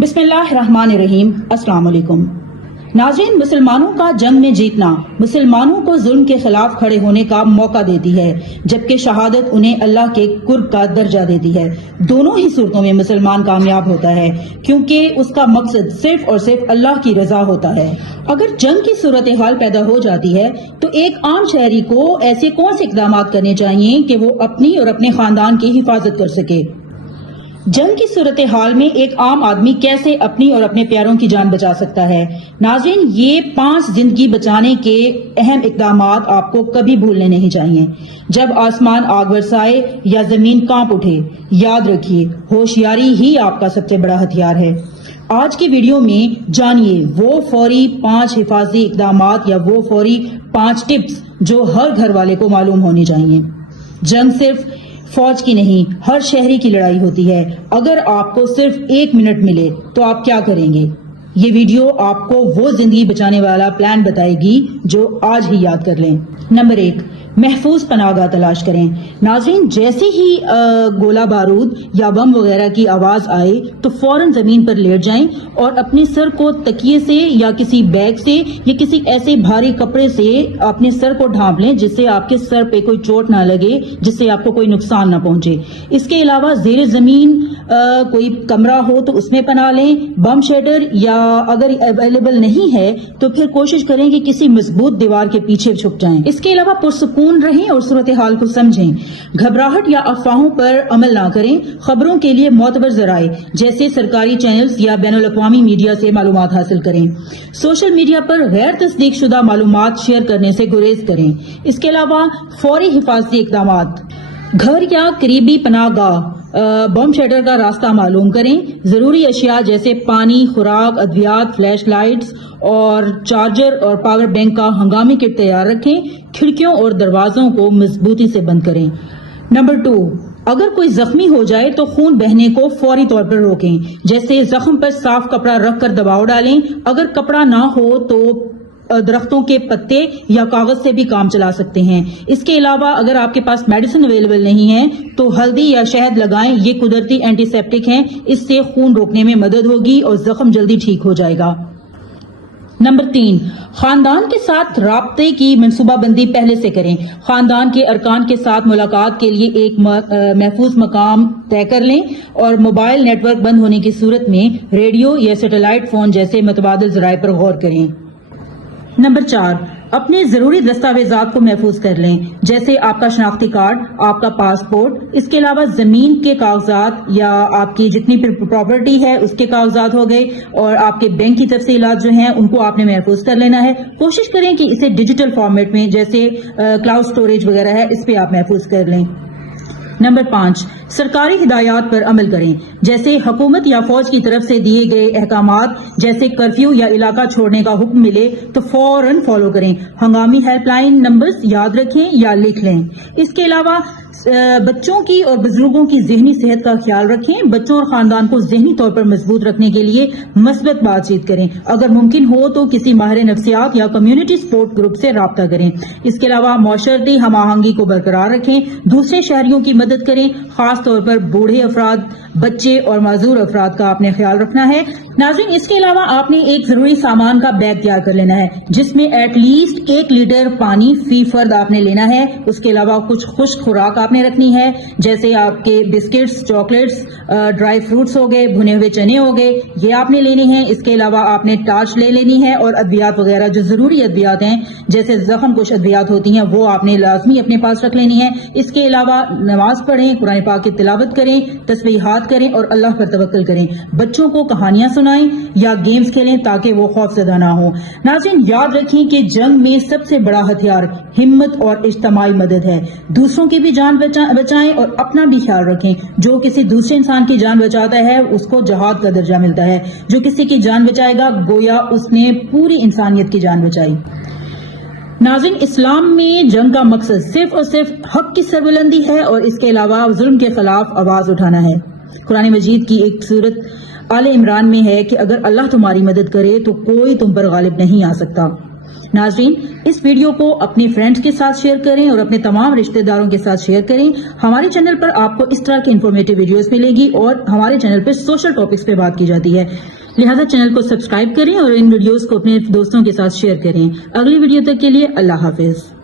बिस्मिल्लाहिर्रहमानिर्रहीम। अस्सलाम वालेकुम नाज़रीन, मुसलमानों का जंग में जीतना मुसलमानों को जुल्म के खिलाफ खड़े होने का मौका देती है, जबकि शहादत उन्हें अल्लाह के कुर्ब का दर्जा देती है। दोनों ही सूरतों में मुसलमान कामयाब होता है, क्योंकि उसका मकसद सिर्फ और सिर्फ अल्लाह की रजा होता है। अगर जंग की सूरत हाल पैदा हो जाती है तो एक आम शहरी को ऐसे कौन से इक़दाम करने चाहिए कि वो अपनी और अपने खानदान की हिफाजत कर सके। जंग की सूरत हाल में एक आम आदमी कैसे अपनी और अपने प्यारों की जान बचा सकता है। नाज़रीन, ये 5 जिंदगी बचाने के अहम इक़दाम आपको कभी भूलने नहीं चाहिए। जब आसमान आग बरसाए या जमीन कांप उठे, याद रखिए होशियारी ही आपका सबसे बड़ा हथियार है। आज की वीडियो में जानिए वो फौरी 5 हिफाजी इक़दाम या वो फौरी 5 टिप्स जो हर घर वाले को मालूम होनी चाहिए। जंग सिर्फ फौज की नहीं, हर शहरी की लड़ाई होती है। अगर आपको सिर्फ 1 मिनट मिले तो आप क्या करेंगे? ये वीडियो आपको वो जिंदगी बचाने वाला प्लान बताएगी जो आज ही याद कर लें। नंबर 1, महफूज पनाहगाह तलाश करें। नाज़रीन, जैसे ही गोला बारूद या बम वगैरह की आवाज आए तो फौरन जमीन पर लेट जाएं और अपने सर को तकिए से या किसी बैग से या किसी ऐसे भारी कपड़े से अपने सर को ढांप लें जिससे आपके सर पे कोई चोट ना लगे, जिससे आपको कोई नुकसान ना पहुंचे। इसके अलावा जेर जमीन कोई कमरा हो तो उसमें पनाह लें। बम शेल्टर या अगर अवेलेबल नहीं है तो फिर कोशिश करें कि किसी मजबूत दीवार के पीछे छुप जाएं। इसके अलावा पुरसुकून रहें और सूरत हाल को समझें। घबराहट या अफवाहों पर अमल ना करें। खबरों के लिए मोतबर जराए जैसे सरकारी चैनल्स या बैनुल अक़वामी मीडिया से मालूमात हासिल करें। सोशल मीडिया पर गैर तस्दीक शुदा मालूमात शेयर करने से गुरेज करें। इसके अलावा फौरी हिफाजती इक़दाम, घर या करीबी पनाहगाह बम शेल्टर का रास्ता मालूम करें। जरूरी अशिया जैसे पानी, खुराक, अद्वियात, फ्लैश लाइट्स और चार्जर और पावर बैंक का हंगामी किट तैयार रखें। खिड़कियों और दरवाजों को मजबूती से बंद करें। नंबर 2, अगर कोई जख्मी हो जाए तो खून बहने को फौरी तौर पर रोकें, जैसे जख्म पर साफ कपड़ा रखकर दबाव डालें। अगर कपड़ा ना हो तो दरख्तों के पत्ते या कागज से भी काम चला सकते हैं। इसके अलावा अगर आपके पास मेडिसिन अवेलेबल नहीं है तो हल्दी या शहद लगाएं। ये कुदरती एंटीसेप्टिक हैं, इससे खून रोकने में मदद होगी और जख्म जल्दी ठीक हो जाएगा। नंबर 3, खानदान के साथ राब्ते की मंसूबाबंदी पहले से करें। खानदान के अरकान के साथ मुलाकात के लिए एक महफूज मकाम तय कर लें और मोबाइल नेटवर्क बंद होने की सूरत में रेडियो या सैटेलाइट फोन जैसे मुतबादिल ज़राए पर गौर करें। नंबर 4, अपने जरूरी दस्तावेजात को महफूज कर लें, जैसे आपका शनाख्ती कार्ड, आपका पासपोर्ट। इसके अलावा जमीन के कागजात या आपकी जितनी प्रॉपर्टी है उसके कागजात हो गए और आपके बैंक की तफसीलात जो हैं उनको आपने महफूज कर लेना है। कोशिश करें कि इसे डिजिटल फॉर्मेट में जैसे क्लाउड स्टोरेज वगैरह है इस पे आप महफूज कर लें। नंबर 5, सरकारी हिदायत पर अमल करें, जैसे हुकूमत या फौज की तरफ से दिए गए अहकामात जैसे कर्फ्यू या इलाका छोड़ने का हुक्म मिले तो फौरन फॉलो करें। हंगामी हेल्पलाइन नंबर्स याद रखें या लिख लें। इसके अलावा बच्चों की और बुजुर्गों की ज़हनी सेहत का ख्याल रखें। बच्चों और खानदान को ज़हनी तौर पर मजबूत रखने के लिए मस्बत बातचीत करें। अगर मुमकिन हो तो किसी माहिर नफ्सियात या कम्युनिटी सपोर्ट ग्रुप से राब्ता करें। इसके अलावा माशरती हम आहंगी को बरकरार रखें। दूसरे शहरियों की मदद करें, खास तौर पर बूढ़े अफराद, बच्चे और माजूर अफराद का आपने ख्याल रखना है। नाज़रीन, इसके अलावा आपने एक जरूरी सामान का बैग तैयार कर लेना है जिसमें एटलीस्ट 1 लीटर पानी फी फर्द आपने लेना है। उसके अलावा कुछ खुश्क खुराक आपने रखनी है, जैसे आपके बिस्किट्स, चॉकलेट्स, ड्राई फ्रूट्स हो गए, भुने हुए चने हो गए, ये आपने लेने हैं। इसके अलावा आपने टार्च ले लेनी है और अद्वियात वगैरह जो जरूरी अद्वियात हैं जैसे जख्म कुछ अद्वियात होती हैं वो आपने लाजमी अपने पास रख लेनी है। इसके अलावा नमाज पढ़ें, कुरान पाक की तिलावत करें, तस्बीहात करें और अल्लाह पर तवक्कल करें। बच्चों को कहानियां सुनाएं या गेम्स खेलें ताकि वो खौफज़दा ना हो। नाज़रीन, याद रखें कि जंग में सबसे बड़ा हथियार हिम्मत और इज्तिमाई मदद है। दूसरों की भी जान बचाएं और अपना भी ख्याल रखें। जो किसी दूसरे इंसान की जान बचाता है उसको जहाद का दर्जा मिलता है। जो किसी की जान बचाएगा गोया उसने पूरी इंसानियत की जान बचाई। नाज़रीन, इस्लाम में जंग का मकसद सिर्फ और सिर्फ हक की सरबुलंदी है और इसके अलावा जुल्म के खिलाफ आवाज उठाना है। कुरान मजीद की एक सूरत आले इमरान में है कि अगर अल्लाह तुम्हारी मदद करे तो कोई तुम पर गालिब नहीं आ सकता। ناظرین، اس ویڈیو کو اپنے فرینڈز کے ساتھ شیئر کریں اور اپنے تمام رشتہ داروں کے ساتھ شیئر کریں۔ ہمارے چینل پر آپ کو اس طرح کی انفارمیٹیو ویڈیوز ملے گی اور ہمارے چینل پر سوشل ٹاپکس پہ بات کی جاتی ہے، لہذا چینل کو سبسکرائب کریں اور ان ویڈیوز کو اپنے دوستوں کے ساتھ شیئر کریں۔ اگلی ویڈیو تک کے لیے اللہ حافظ۔